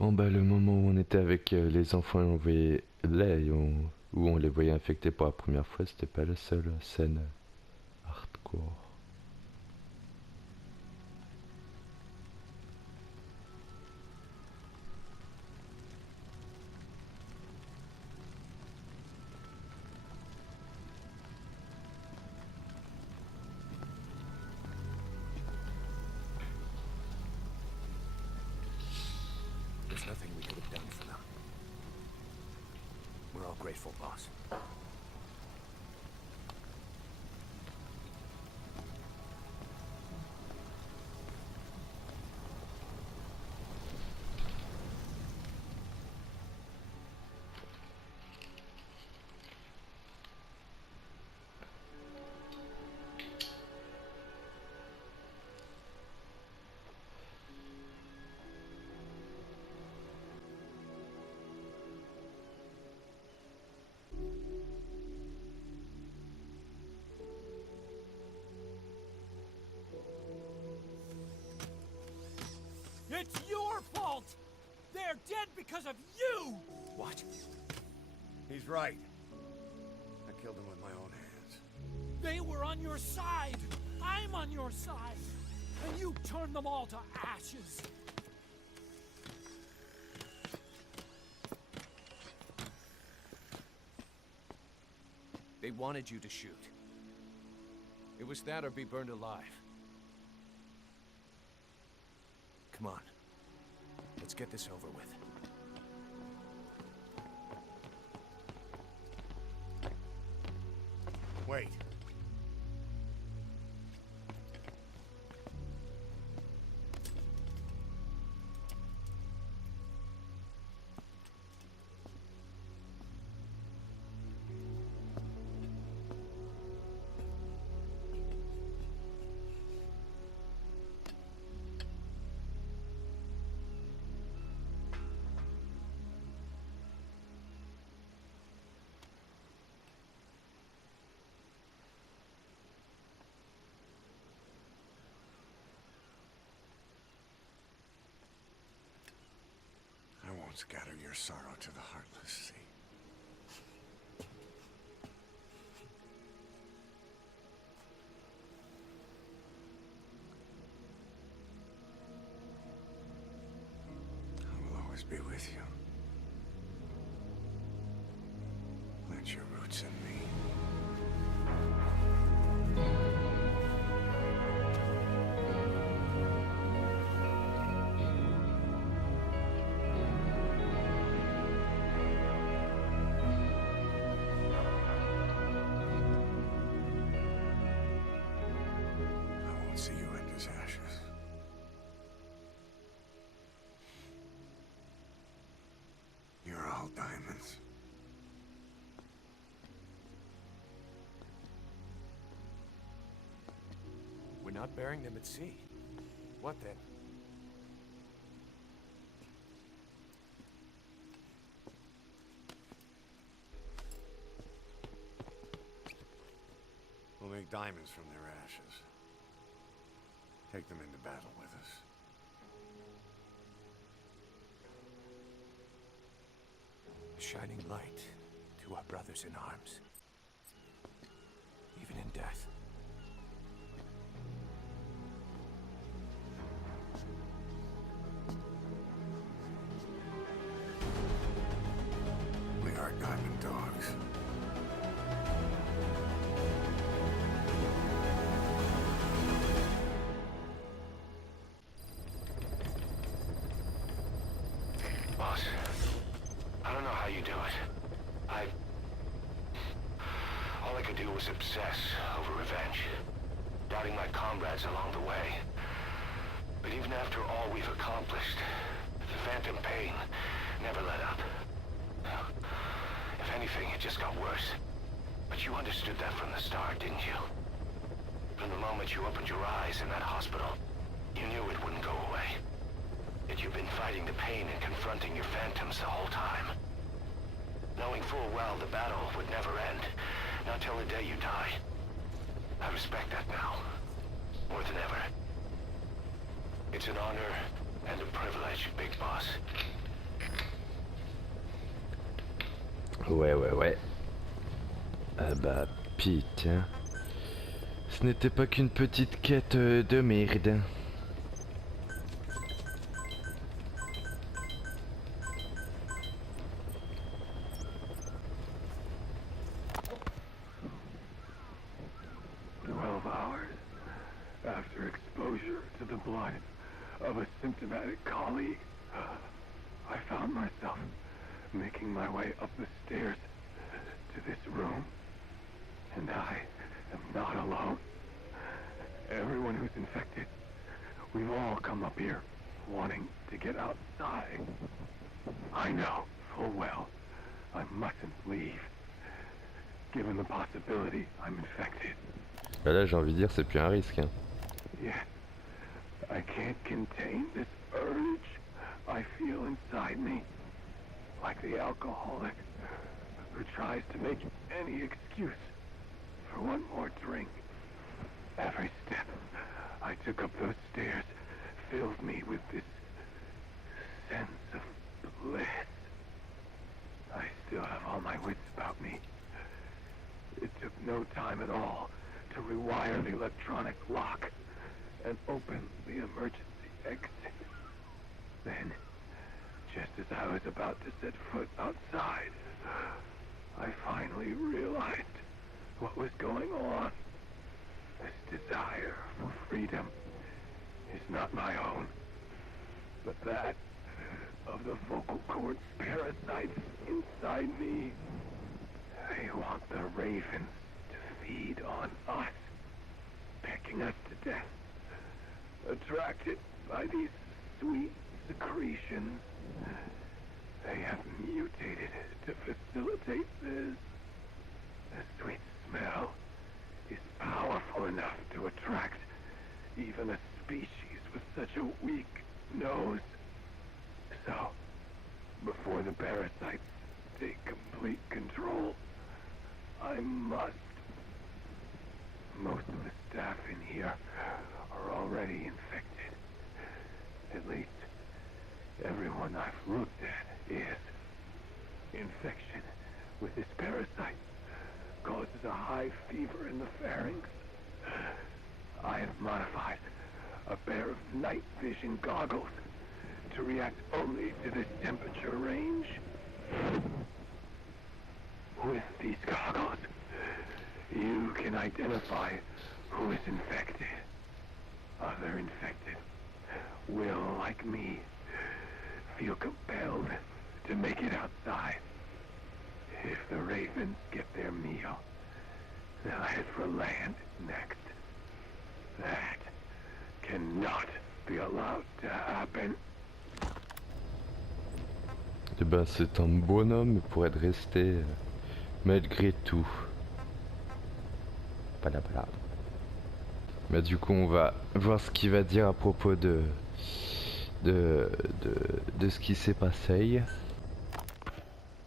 Bon bah le moment où on était avec les enfants et on voyait où on les voyait infectés pour la première fois, c'était pas la seule scène hardcore. There's nothing we could have done for them. We're all grateful, boss. It's your fault! They're dead because of you! What? He's right. I killed him with my own hands. They were on your side! I'm on your side! And you turned them all to ashes! They wanted you to shoot. It was that or be burned alive. Come on. Let's get this over with. Wait. I won't scatter your sorrow to the heartless sea. I will always be with you. Plant your roots in me. I won't see you end as ashes. You're all diamonds. We're not burying them at sea. What then? We'll make diamonds from their ashes. Take them into battle with us. A shining light to our brothers in arms. Even in death. We are diamond dogs. Boss, I don't know how you do it. All I could do was obsess over revenge, doubting my comrades along the way. But even after all we've accomplished, the phantom pain never let up. If anything, it just got worse. But you understood that from the start, didn't you? From the moment you opened your eyes in that hospital, you knew it wouldn't go away. Yet you've been fighting the pain and confronting your phantoms the whole time. Knowing full well the battle would never end, not till the day you die. I respect that now, more than ever. It's an honor and a privilege, Big Boss. Ouais. Ah bah putain. Ce n'était pas qu'une petite quête de merde. After exposure to the blood of a symptomatic colleague, I found myself making my way up the stairs to this room. And I am not alone. Everyone who's infected, we've all come up here wanting to get outside. I know full well I mustn't leave, given the possibility I'm infected. Bah là j'ai envie de dire c'est plus un risque hein. Yet, I can't contain this urge I feel inside me. Like the alcoholic who tries to make any excuse for one more drink. Every step I took up those stairs filled me with this sense of bliss. I still have all my wits about me. It took no time at all to rewire the electronic lock and open the emergency exit. Then, just as I was about to set foot outside, I finally realized what was going on. This desire for freedom is not my own, but that of the vocal cords parasites inside me. They want the ravens to feed on us, pecking us to death, attracted by these sweet secretions. They have mutated to facilitate this. The sweet smell is powerful enough to attract even a species with such a weak nose. So, before the parasites take complete control, I must. Most of the staff in here are already infected. At least, everyone I've looked at is. Infection with this parasite causes a high fever in the pharynx. I have modified a pair of night vision goggles to react only to this temperature range. With these goggles, you can identify who is infected. Other infected will, like me, feel compelled to make it outside. If the ravens get their meal, they'll head for land next. That cannot be allowed to happen. Eh ben c'est un bonhomme pour être resté malgré tout. Voilà. Bah du coup on va voir ce qu'il va dire à propos de ce qui s'est passé.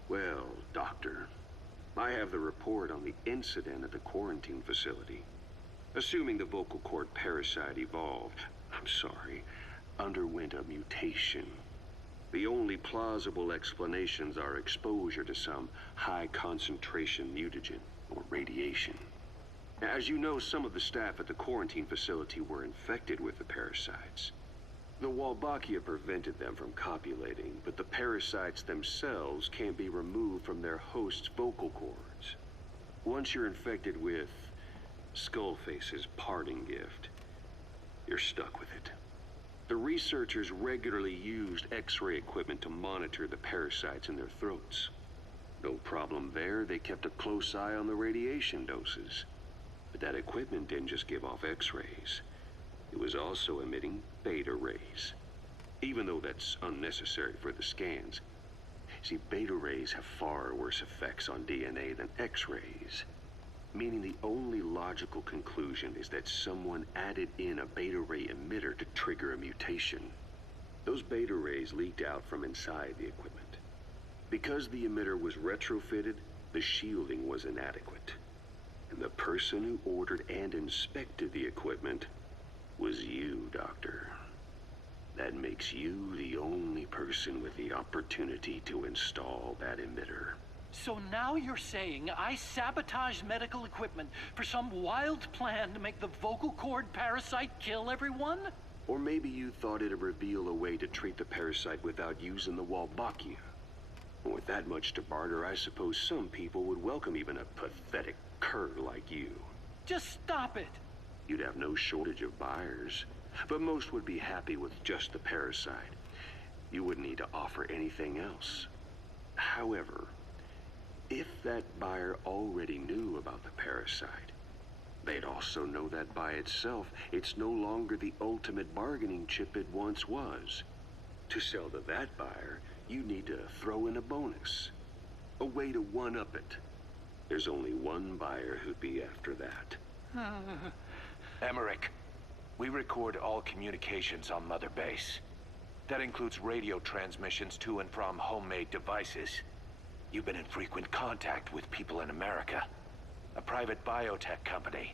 Well, Doctor, I have the report on the incident at the quarantine facility. Assuming the vocal cord parasite underwent a mutation. The only plausible explanations are exposure to some high-concentration mutagen, or radiation. As you know, some of the staff at the quarantine facility were infected with the parasites. The Wolbachia prevented them from copulating, but the parasites themselves can't be removed from their host's vocal cords. Once you're infected with Skullface's parting gift, you're stuck with it. The researchers regularly used X-ray equipment to monitor the parasites in their throats. No problem there, they kept a close eye on the radiation doses. But that equipment didn't just give off X-rays. It was also emitting beta rays. Even though that's unnecessary for the scans. See, beta rays have far worse effects on DNA than X-rays. Meaning the only logical conclusion is that someone added in a beta ray emitter to trigger a mutation. Those beta rays leaked out from inside the equipment. Because the emitter was retrofitted, the shielding was inadequate. And the person who ordered and inspected the equipment was you, Doctor. That makes you the only person with the opportunity to install that emitter. So now you're saying I sabotaged medical equipment for some wild plan to make the vocal cord parasite kill everyone? Or maybe you thought it'd reveal a way to treat the parasite without using the Wolbachia. With that much to barter, I suppose some people would welcome even a pathetic cur like you. Just stop it. You'd have no shortage of buyers, but most would be happy with just the parasite. You wouldn't need to offer anything else. However, if that buyer already knew about the parasite, they'd also know that by itself, it's no longer the ultimate bargaining chip it once was. To sell to that buyer, you need to throw in a bonus. A way to one-up it. There's only one buyer who'd be after that. Emmerich, we record all communications on Mother Base. That includes radio transmissions to and from homemade devices. You've been in frequent contact with people in America. A private biotech company.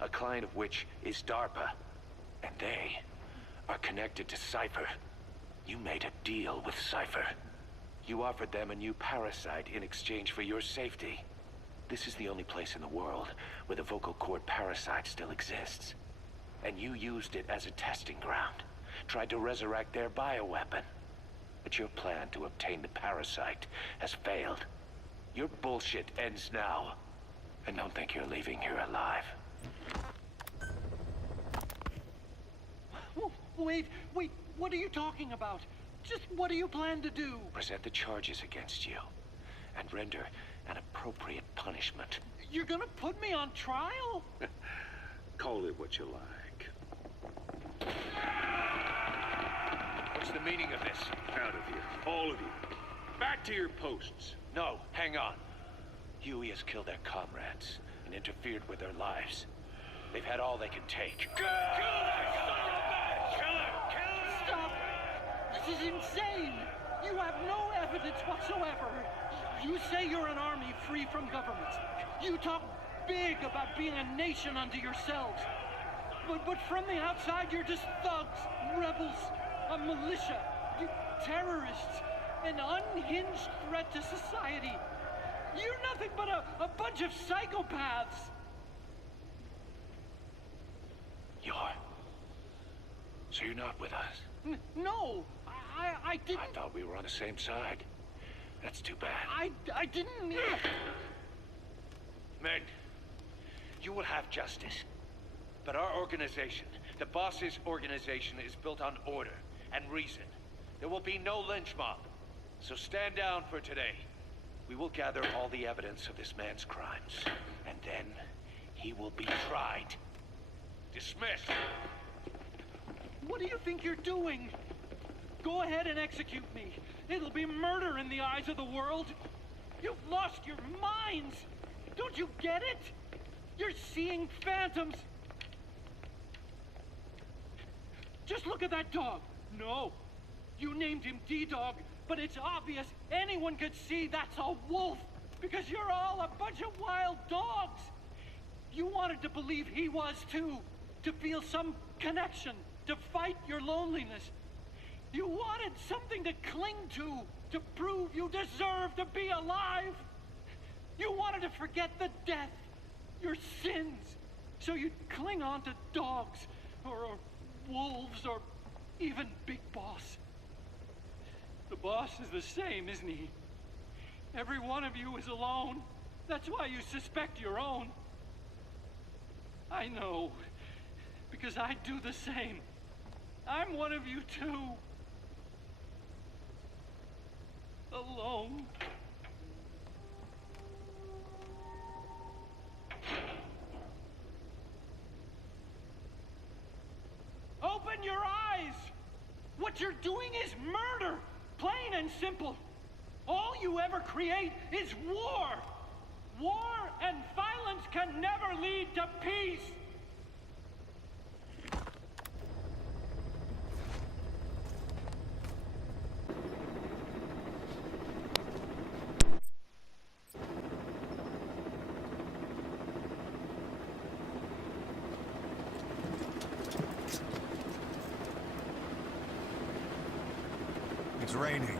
A client of which is DARPA. And they are connected to Cypher. You made a deal with Cypher. You offered them a new parasite in exchange for your safety. This is the only place in the world where the vocal cord parasite still exists. And you used it as a testing ground. Tried to resurrect their bioweapon. But your plan to obtain the parasite has failed. Your bullshit ends now. And don't think you're leaving here alive. Wait, what are you talking about? Just what do you plan to do? Present the charges against you. And render an appropriate punishment. You're gonna put me on trial? Call it what you like. What's the meaning of this? Out of here, all of you. Back to your posts. No, hang on. Huey has killed their comrades and interfered with their lives. They've had all they can take. Kill that son of a bitch! Kill her! Kill her! Stop! This is insane! You have no evidence whatsoever. You say you're an army free from governments. You talk big about being a nation unto yourselves. But from the outside, you're just thugs, rebels, a militia, you terrorists, an unhinged threat to society. You're nothing but a bunch of psychopaths. So you're not with us? No, I didn't. I thought we were on the same side. That's too bad. I didn't mean... Men, you will have justice. But our organization, the boss's organization, is built on order and reason. There will be no lynch mob. So stand down for today. We will gather all the evidence of this man's crimes. And then he will be tried. Dismissed. What do you think you're doing? Go ahead and execute me. It'll be murder in the eyes of the world. You've lost your minds. Don't you get it? You're seeing phantoms. Just look at that dog. No, you named him D-Dog, but it's obvious anyone could see that's a wolf because you're all a bunch of wild dogs. You wanted to believe he was too, to feel some connection, to fight your loneliness. You wanted something to cling to prove you deserve to be alive. You wanted to forget the death, your sins, so you'd cling on to dogs, or wolves, or even Big Boss. The boss is the same, isn't he? Every one of you is alone. That's why you suspect your own. I know, because I do the same. I'm one of you too. Alone. Open your eyes! What you're doing is murder! Plain and simple. All you ever create is war! War and violence can never lead to peace! It's raining.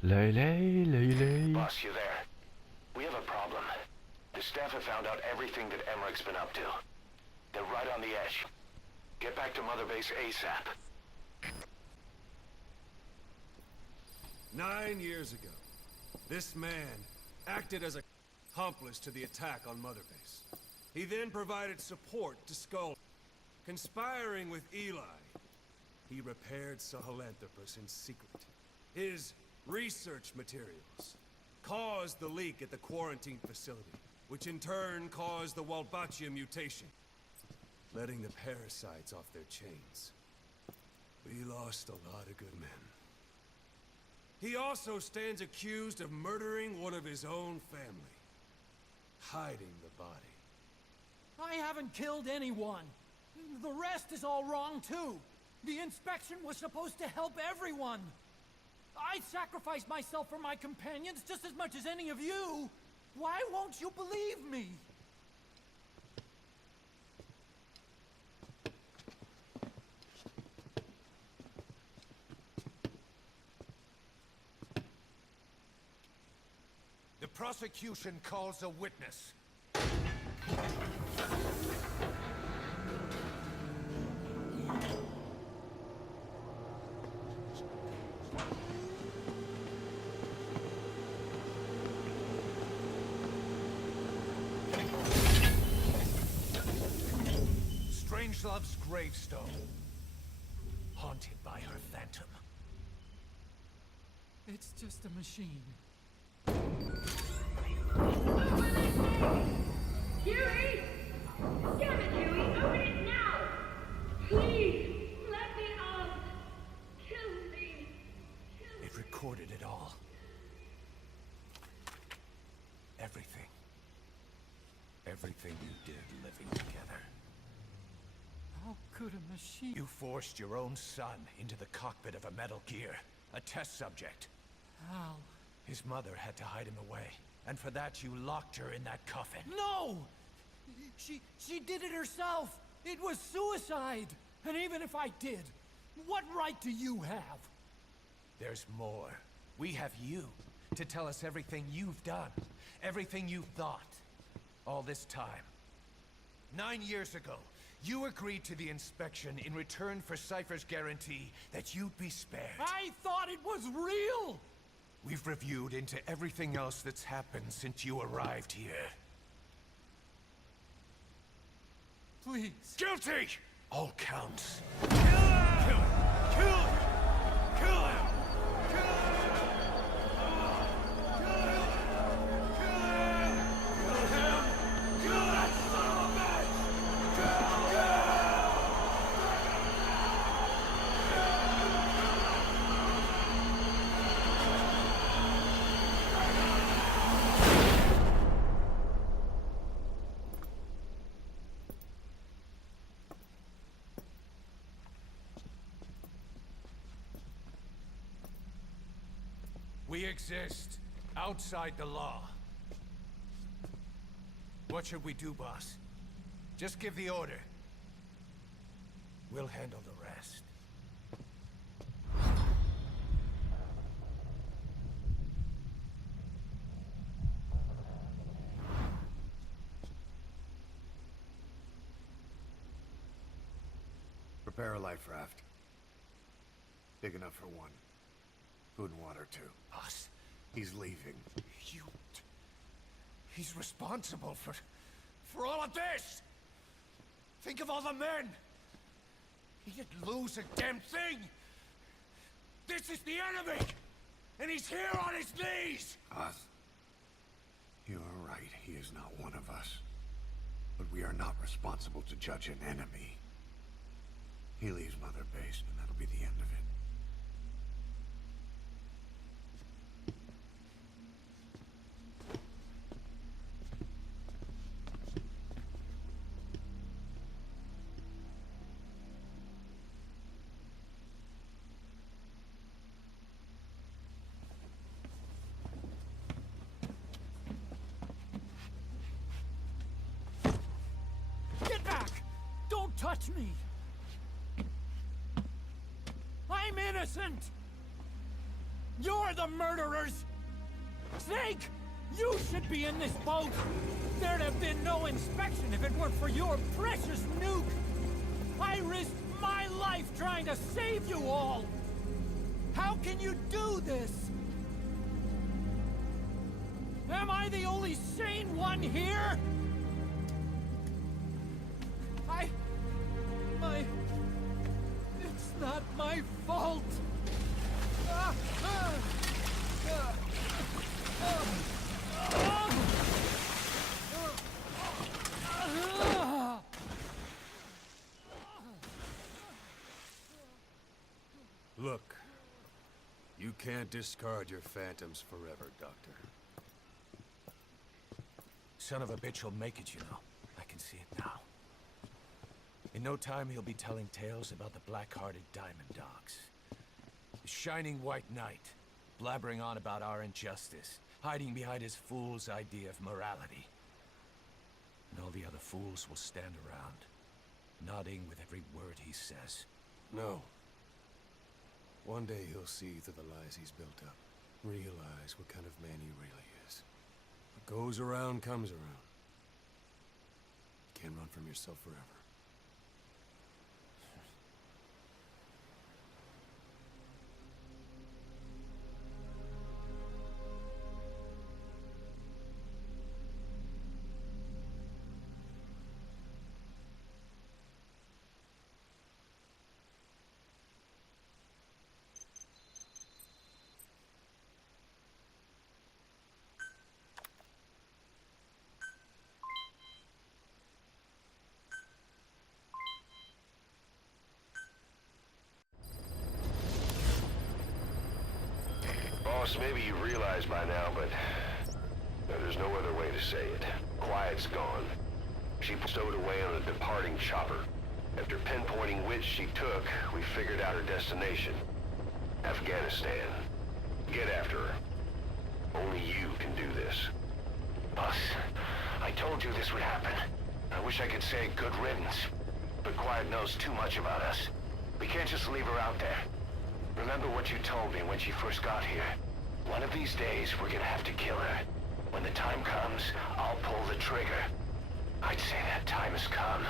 Lay. Boss, you there? We have a problem. The staff have found out everything that Emmerich's been up to. They're right on the edge. Get back to Mother Base ASAP. 9 years ago, this man acted as an accomplice to the attack on Mother Base. He then provided support to Skull. Conspiring with Eli, he repaired Sahelanthropus in secret. His research materials caused the leak at the quarantine facility, which in turn caused the Walbachia mutation, letting the parasites off their chains. We lost a lot of good men. He also stands accused of murdering one of his own family, hiding the body. I haven't killed anyone. The rest is all wrong, too. The inspection was supposed to help everyone. I'd sacrifice myself for my companions just as much as any of you. Why won't you believe me? The prosecution calls a witness. Strangelove's gravestone, haunted by her phantom. It's just a machine. Huey! Damn it, Huey! Open it now! Please! Let me out! Kill me! It recorded it all. Everything. Everything you did living together. How could a machine... You forced your own son into the cockpit of a Metal Gear, a test subject. How? His mother had to hide him away, and for that you locked her in that coffin. No! She did it herself! It was suicide! And even if I did, what right do you have? There's more. We have you to tell us everything you've done, everything you've thought, all this time. 9 years ago, you agreed to the inspection in return for Cypher's guarantee that you'd be spared. I thought it was real! We've reviewed into everything else that's happened since you arrived here. Please. Guilty! All counts. Kill him! Kill him! Kill him! Kill him! We exist outside the law. What should we do, boss? Just give the order. We'll handle the rest. Prepare a life raft. Big enough for one. Food and water, too. Boss, He's leaving. he's responsible for all of this! Think of all the men! He didn't lose a damn thing! This is the enemy! And he's here on his knees! Us? You are right, he is not one of us. But we are not responsible to judge an enemy. He leaves Mother Base, and that'll be the end of it. Get back! Don't touch me! I'm innocent! You're the murderers! Snake! You should be in this boat! There'd have been no inspection if it weren't for your precious nuke! I risked my life trying to save you all! How can you do this? Am I the only sane one here? It's not my fault! Look, you can't discard your phantoms forever, Doctor. Son of a bitch will make it, you know. I can see it now. In no time, he'll be telling tales about the black-hearted Diamond Dogs. The Shining White Knight, blabbering on about our injustice, hiding behind his fool's idea of morality. And all the other fools will stand around, nodding with every word he says. No. One day he'll see through the lies he's built up, realize what kind of man he really is. What goes around comes around. You can't run from yourself forever. Boss, maybe you realize by now, but there's no other way to say it. Quiet's gone. She stowed away on a departing chopper. After pinpointing which she took, we figured out her destination. Afghanistan. Get after her. Only you can do this. Boss, I told you this would happen. I wish I could say good riddance, but Quiet knows too much about us. We can't just leave her out there. Remember what you told me when she first got here. One of these days, we're gonna have to kill her. When the time comes, I'll pull the trigger. I'd say that time has come.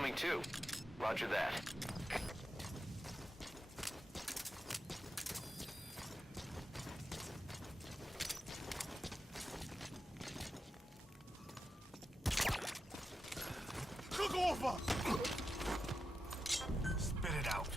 incoming too. Roger that. Cook over! Spit it out.